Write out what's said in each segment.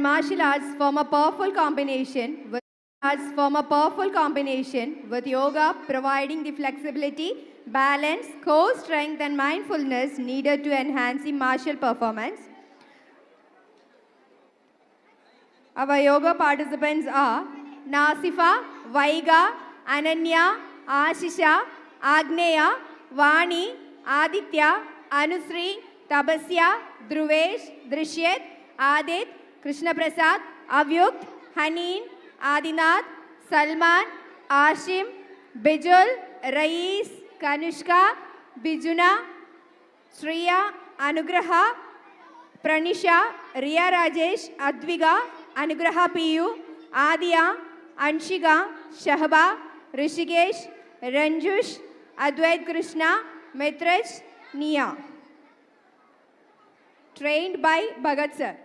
and martial arts form a powerful combination with yoga providing the flexibility, balance, core strength and mindfulness needed to enhance the martial performance. Our yoga participants are Nasifa, Vaiga, Ananya, Ashisha, Agneya, Vani, Aditya, Anusri, Tabasya, Dhruvesh, Drishyet, Adit, Krishna Prasad, Avyukt, Haneen, Adinath, Salman, Ashim, Bijul, Rais, Kanushka, Bijuna, Shriya, Anugraha, Pranisha, Riya Rajesh, Adviga, Anugraha Piyu, Adya, Anshiga, Shahba, Rishikesh, Ranjush, Advait Krishna, Mitraj, Nia. Trained by Bhagat sir.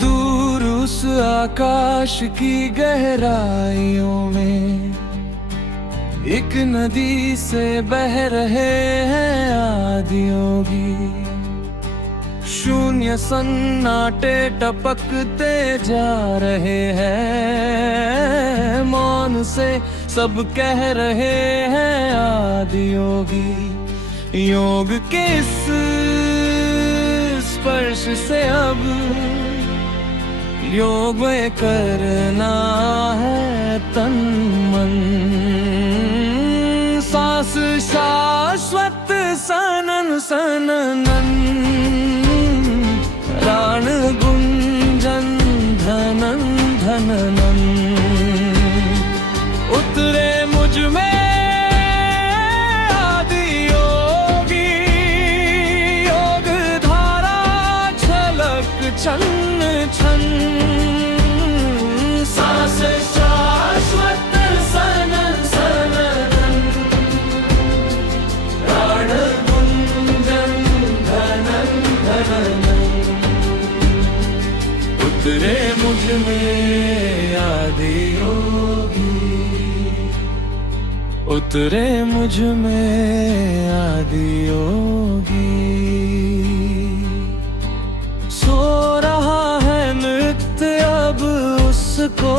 दूर उस आकाश की गहराइयों में एक नदी से बह रहे हैं आदियोगी। शून्य सन्नाटे टपकते जा रहे हैं, मौन से सब कह रहे हैं आदियोगी। योग के इस स्पर्श से अब योग में करना है तन मन। सांस शाश्वत सनन सननन, प्राण गुंजन धनन धननन। उतरे मुझ में आदि योगी, योग धारा छलक छन छन। सांस शाश्वत सनन सननन, प्राण गुंजन धनन धननन। उतरे मुझ में आदि योगी, उतरे मुझ में आदि योगी। सो रहा है नृत्य अब उसको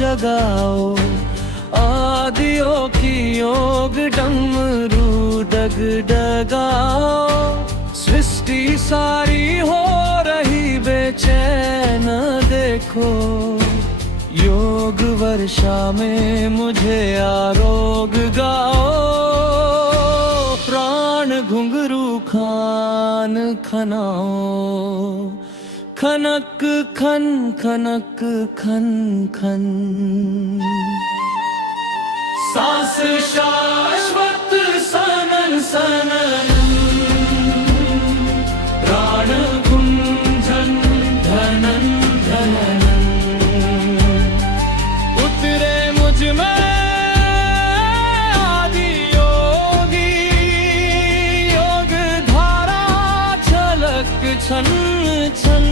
जगाओ, आदियों की योग डमरू डगडगाओ। सृष्टि सारी हो रही बेचैन देखो, योग वर्षा में मुझे आरोग गाओ। प्राण घुंघरू खान खनाओ, खनक खन खनक खन खन। सांस शाश्वत सनन सनन, प्राण गुंजन धनन धनन। उतरे मुझ में आदि योगी, योग धारा छलक छन छन।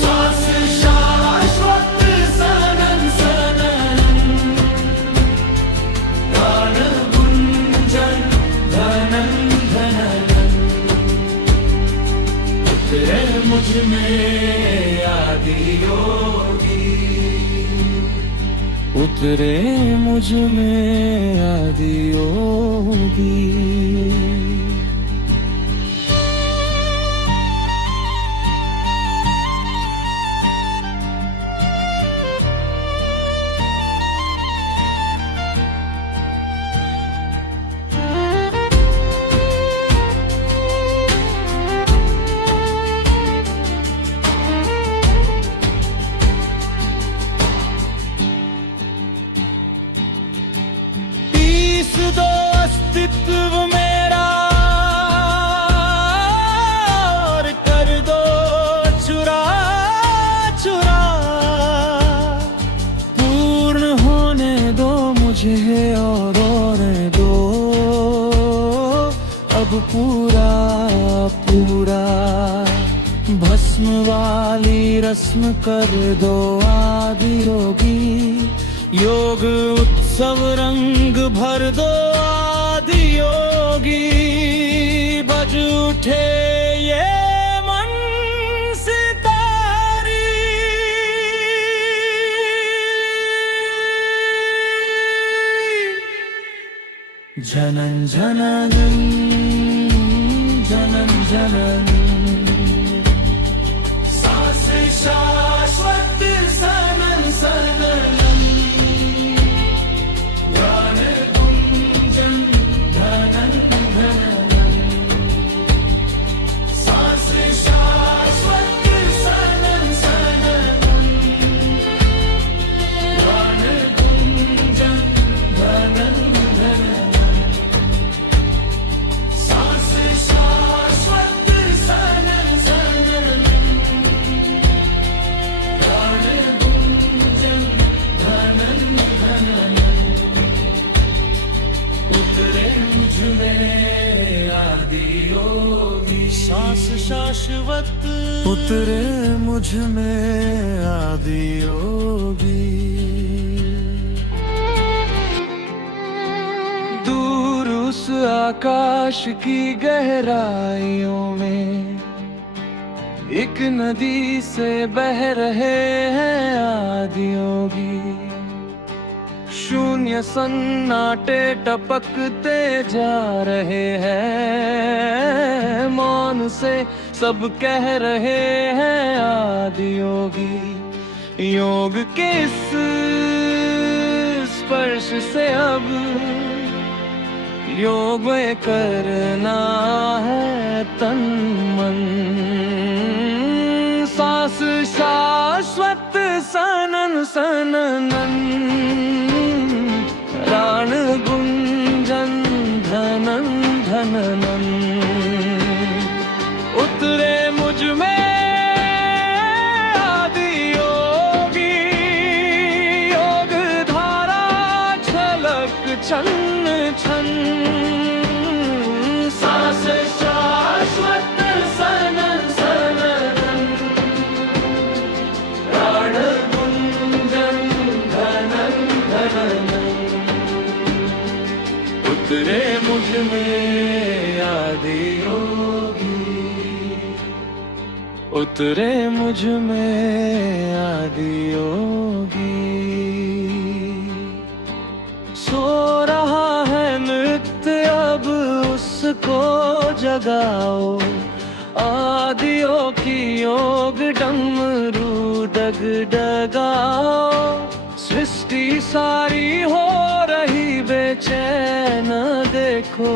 सांस शाश्वत सनन सनन, प्राण गुंजन धनन धनन। उतरे मुझ में आदि योगी, उतरे मुझ में आदि योगी। दो अस्तित्व मेरा और कर दो चुरा चुरा। पूर्ण होने दो मुझे और होने दो अब पूरा पूरा। भस्म वाली रस्म कर दो आदि योगी। योग उत्सव रंग भर दो आदि योगी। बज उठे ये मन सितारी। जनन जनन जनन जनन सांस शाश्वत सनन सनन गान गुंजन धनन धनन सांस शाश्वत सनन सनन गान गुंजन धनन धनन सांस शाश्वत सनन सनन गान गुंजन धनन धनन उतरे मुझ में आदि योगी। सांस शाश्वत उतरे मुझ में आदि योगी। दूर उस आकाश की गहराइयों में एक नदी से बह रहे हैं आदि योगी। शून्य सन्नाटे टपकते जा रहे हैं। मौन से सब कह रहे हैं आदि योगी। योग के इस स्पर्श से अब योग में करना है तन मन। सांस शाश्वत सनन सननन प्राण गुंजन धनन धननन उतरे मुझ में आदि योगी। योग धारा छलक छन छन सांस शाश्वत सनन सनन प्राण गुंजन धनन धनन उतरे मुझ में आदि योगी। उतरे मुझ में आदि योगी। सो रहा है नृत्य अब उसको जगाओ। आदियों की योग डमरू डगडगाओ। सृष्टि सारी हो रही बेचैन देखो।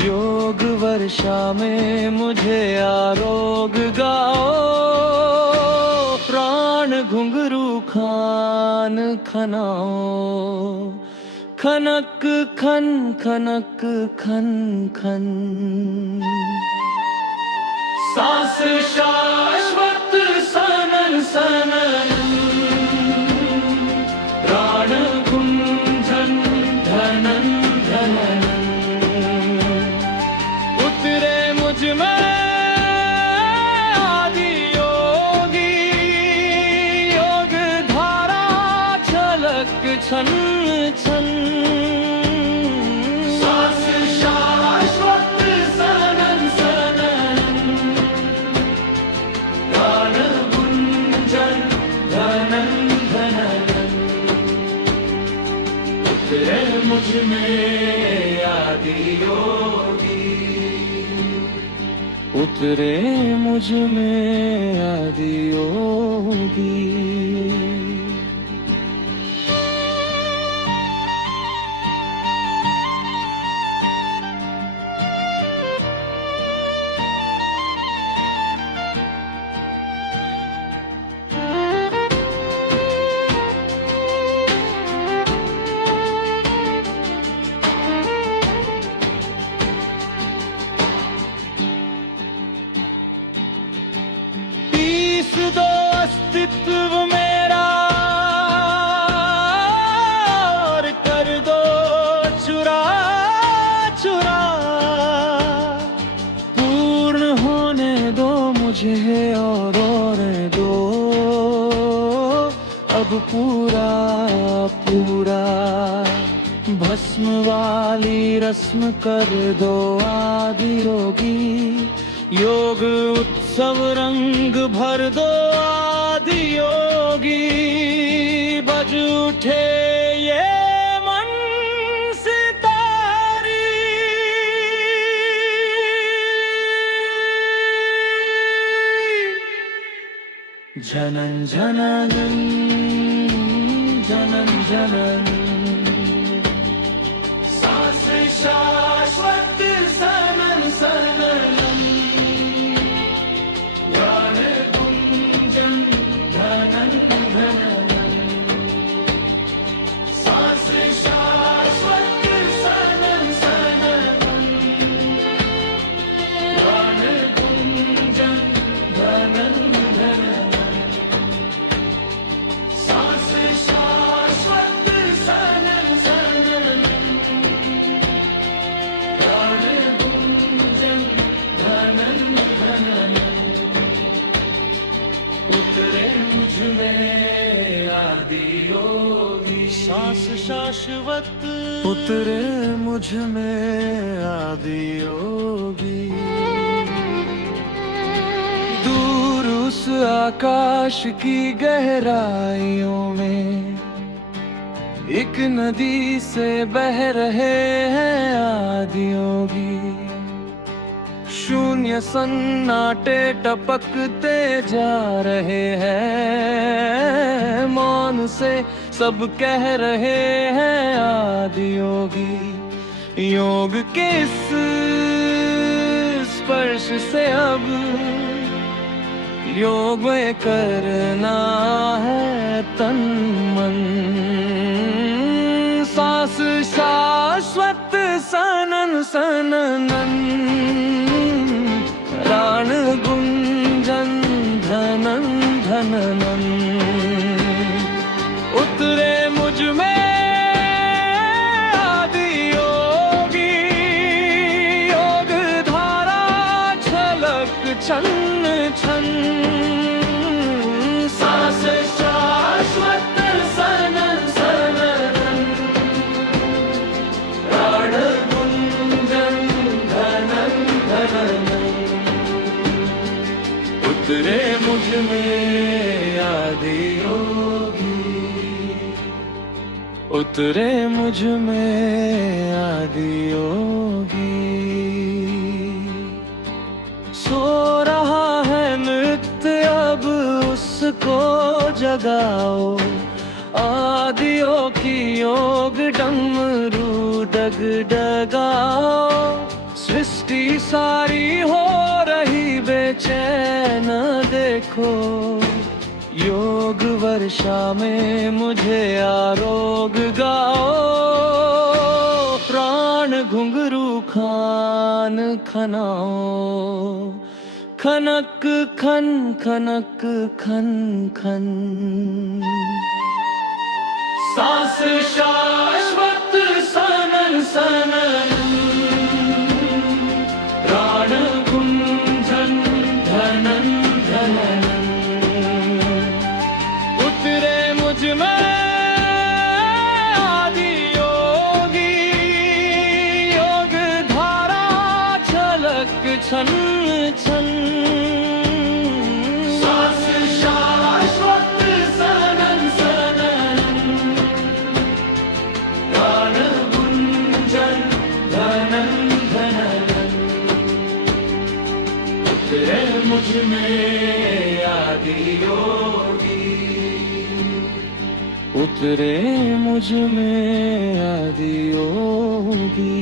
योग वर्षा में मुझे आरोग गाओ। प्राण घुंघरू खान खनाओ। खनक खन खनक खन खन सांस शाश्वत सनन सनन प्राण गुंजन धनन धनन उतरे मुझ में आदि योगी। योग धारा छलक छन छन सांस शाश्वत सनन सनन प्राण गुंजन धनन धनन उतरे मुझ में आदि योगी। उतरे मुझ में आदि योगी। दो अस्तित्व मेरा और कर दो चुरा चुरा। पूर्ण होने दो मुझे और अब पूरा पूरा भस्म वाली रस्म कर दो आदि योगी। योग उत्सव रंग भर दो आदि योगी। बज उठे ये मन सितारी, जनन जनन जनन जनन। सांस शाश्वत सनन सनन, गान गुंजन धनन धनन। सांस शाश्वत सनन सनन, गान गुंजन धनन धनन। सांस शाश्वत सनन सनन, गान गुंजन धनन धनन। उतरे मुझ में आदि योगी। सांस शाश्वत उतरे मुझ में आदि योगी। दूर उस आकाश की गहराइयों में एक नदी से बह रहे हैं आदि योगी। शून्य सन्नाटे टपकते जा रहे हैं, मौन से सब कह रहे हैं आदि योगी। योग के इस स्पर्श से अब योग में करना है तन मन। सांस शाश्वत सनन सननन, प्राण गुंजन धनन धननन। उतरे मुझ में आदि योगी। योग धारा छलक छन छन। सांस शाश्वत सनन सनन, प्राण गुंजन धनन धनन। उतरे मुझ में आदि योगी। उतरे मुझ में आदि योगी। सो रहा है नृत्य अब उसको जगाओ। आदियों की योग डमरू डगडगाओ। सृष्टि सारी हो रही बेचैन देखो। योग वर्षा में मुझे आरोग गाओ। प्राण घुंघरू खान खनाओ। खनक खन खनक खन खन। सांस शाश्वत सनन सनन, प्राण गुंजन धनन धनन। उतरे मुझ में आदि योगी। योग धारा छलक छन छन। सांस शाश्वत सनन सनन, प्राण गुंजन धनन धनन। उतरे मुझ में आदि योगी। उतरे मुझ में आदि योगी।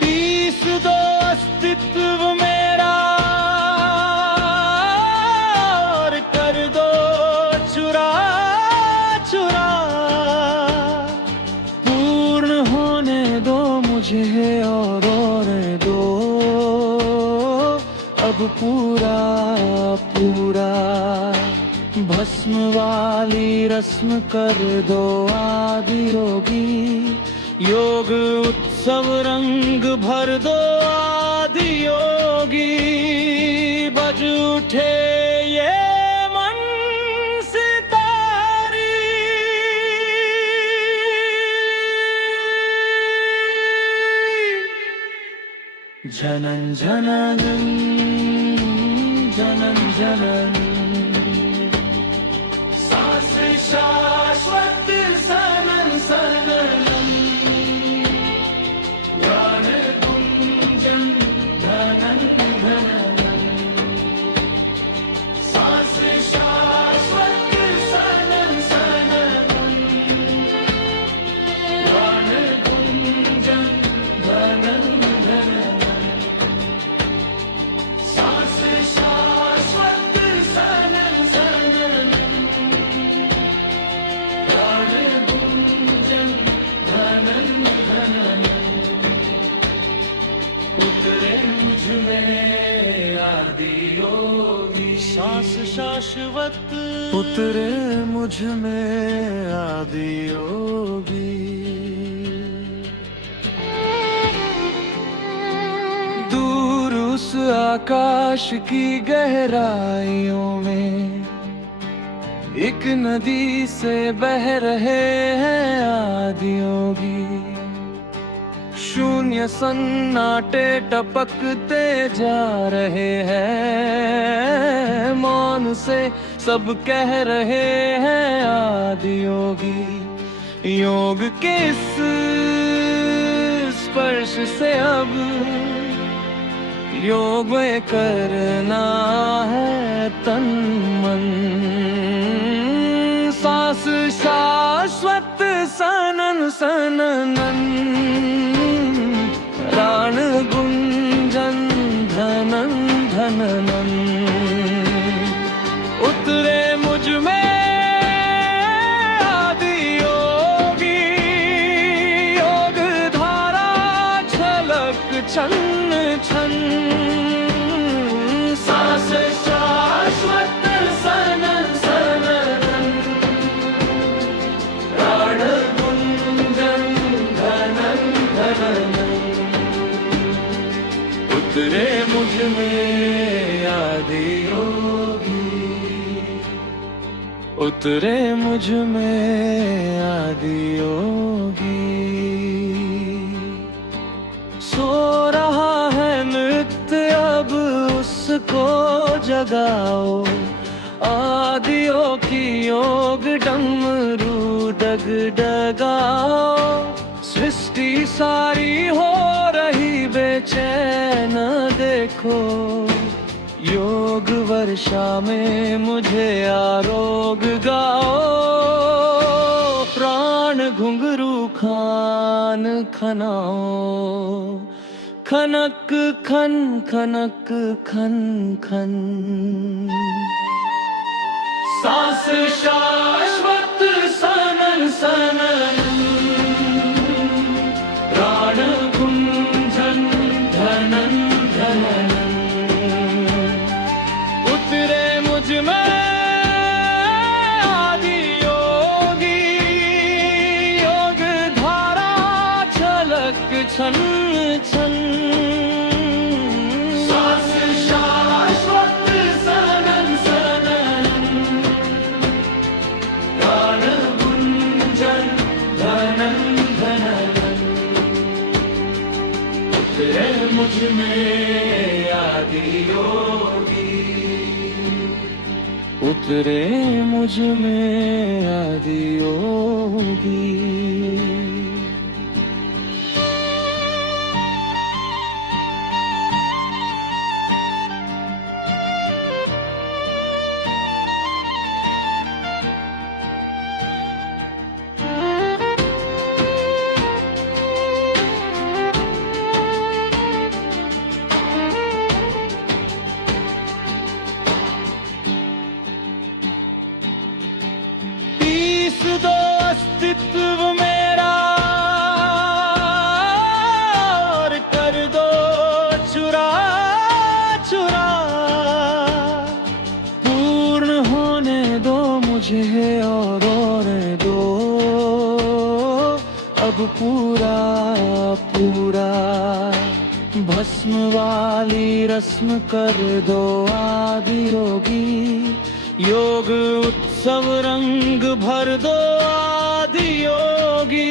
पीस दो अस्तित्व में अब पूरा पूरा। भस्म वाली रस्म कर दो आदि योगी, योग उत्सव रंग भर दो आदि योगी। बज उठे ये मन सितारी, जनन जनन जनन जनन। सांस शाश्वत सनन सनन, गान गुंजन धनन धनन। सांस शाश्वत सनन सनन, गान गुंजन धनन धनन। सांस शाश्वत सनन सनन, गान गुंजन धनन धनन। उतरे मुझ में आदि योगी, सांस शाश्वत उतरे मुझ में आदि योगी। दूर उस आकाश की गहराइयों में एक नदी से बह रहे हैं आदि योगी। शून्य सन्नाटे टपकते जा रहे हैं, मौन से सब कह रहे हैं आदि योगी। योग के इस स्पर्श से अब योग में करना है तन मन। सांस शाश्वत सनन सननन, प्राण गुंजन धनन धननन। उतरे मुझ में आदि योगी, योग धारा छलक छन छन। सांस शाश्वत सनन सनन, प्राण गुंजन धनन धनन। उतरे मुझ में आदि योगी, उतरे मुझ में आदि योगी। सो रहा है नृत्य अब उसको जगाओ, आदियों की योग डमरू डगडगाओ। सृष्टि सारी हो रही बेचैन देखो, योग वर्षा में मुझे आरोग गाओ। प्राण घुंघरू खान खनाओ, खनक खन खनक खन खन। सांस शाश्वत सनन सनन, प्राण गुंजन धनन धनन। उतरे मुझ में आदि योगी, योग धारा छलक छन छन। सांस शाश्वत सनन सनन, प्राण गुंजन धनन धनन। उतरे मुझ में आदि योगी, उतरे मुझ में आदि योगी। दो अस्तित्व अब पूरा पूरा। भस्म वाली रस्म कर दो आदि योगी, योग उत्सव रंग भर दो आदि योगी।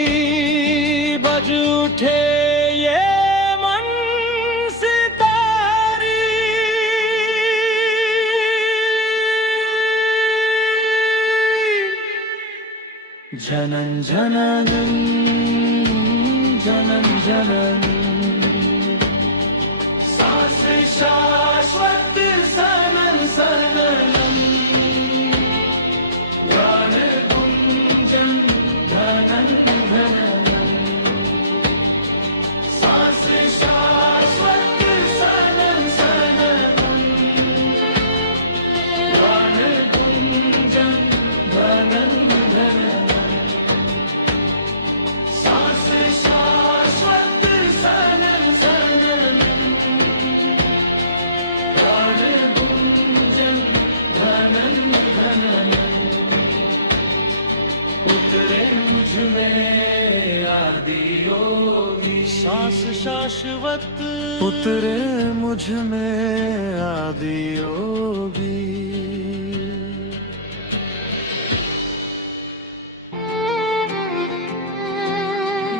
बज उठे ये मन सितारी, जनन जनन जनन जनन। सांस शाश्वत सनन सननम, गान गुंजन धनन धननम। सांस शाश्वत सनन सननम, गान गुंजन धनन धननम। सांस शाश्वत सनन सननम, गान गुंजन धनन धननम। उतरे मुझ में आदि योगी, सांस शाश्वत उतरे मुझ में आदि योगी।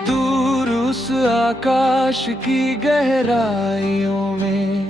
दूर उस आकाश की गहराइयों में